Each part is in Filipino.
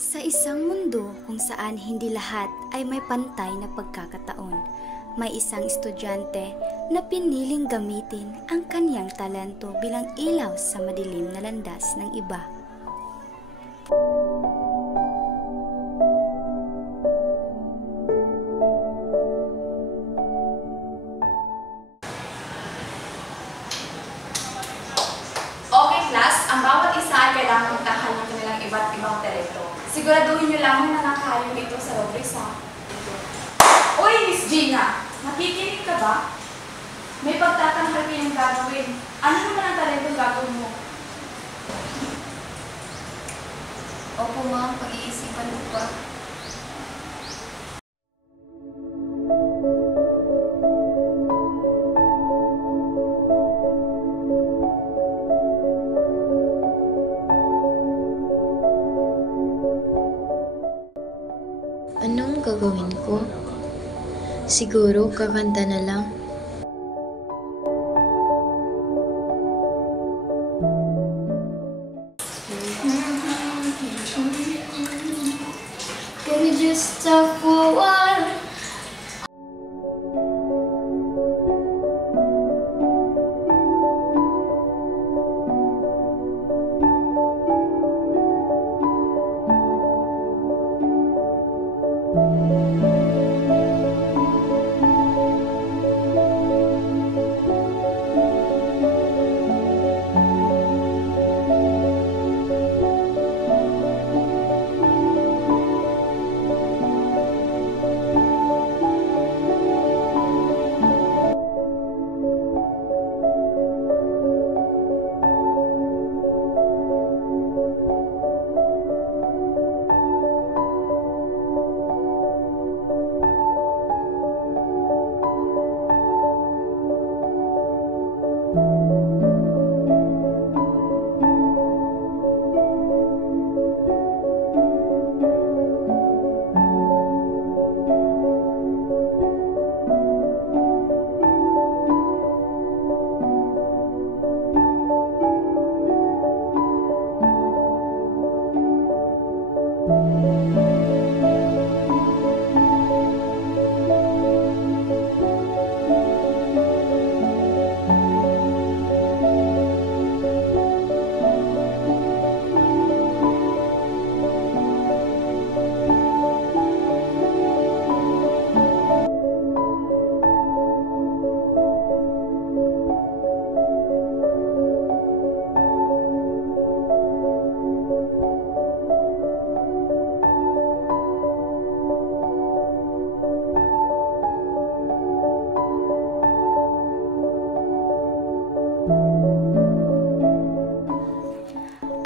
Sa isang mundo kung saan hindi lahat ay may pantay na pagkakataon, may isang estudyante na piniling gamitin ang kanyang talento bilang ilaw sa madilim na landas ng iba. Okay class, ang bawat isa ay kailangan magtahal ng kanilang iba't ibang talento. Siguraduhin niyo lamang na nakahayong ito sa rubrics ha. Uy, Miss Gina! Nakikinig ka ba? May pagtatanghal kayong gagawin. Ano naman ang talentong gagawin mo? Opo ma'am, pag-iisipan ko pa. Anong gagawin ko? Siguro kakanta na lang. Can you just stop for a while?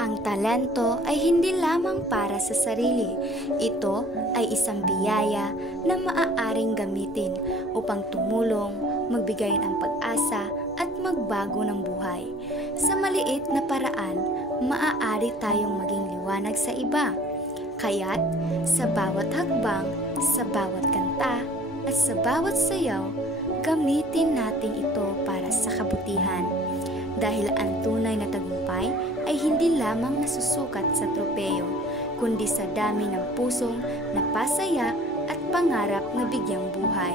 Ang talento ay hindi lamang para sa sarili. Ito ay isang biyaya na maaaring gamitin upang tumulong, magbigay ng pag-asa at magbago ng buhay. Sa maliit na paraan, maaari tayong maging liwanag sa iba. Kaya't sa bawat hakbang, sa bawat kanta, at sa bawat sayaw, gamitin natin ito para sa kabutihan. Dahil ang tunay na tagumpay ay hindi lamang nasusukat sa tropeyo, kundi sa dami ng pusong napasaya at pangarap na bigyang buhay.